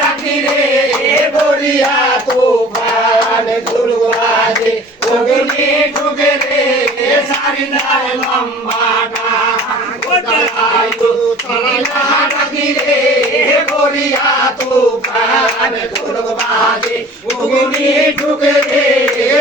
ডাকিরে বলিয়া তুফান দুর্বাজে অগ্নি ঠুকে রে সারিদার লম্বা ডাকিরে বলিয়া তুফান ঠুকে রে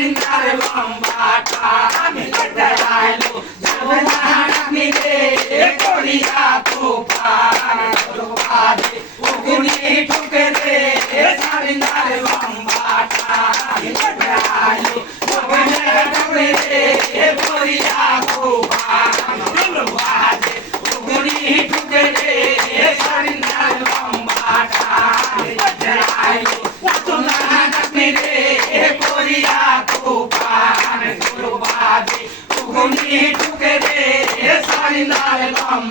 কালিকার লম্বাটা আমি লড়াইলো যাব আমি রে করিয়া তো পারে ওগুলি ঠুকে রে সারিনার লম্বাটা আমি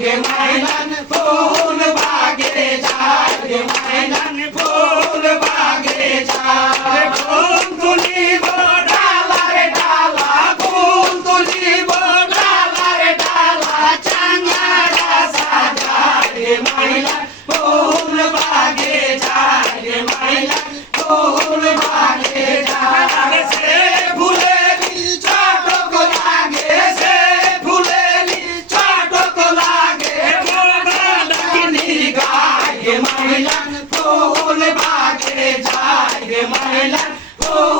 Gemeinden, Fuhne, Bagge, Dage, Gemeinden, Fuhne, Bagge, Dage, Gemeinden, Fuhne, Bagge, Dage, Gemeinden, Fuhne, Bagge, Dage, Gemeinden, Fuhne, Bagge, de Magellan. Oh.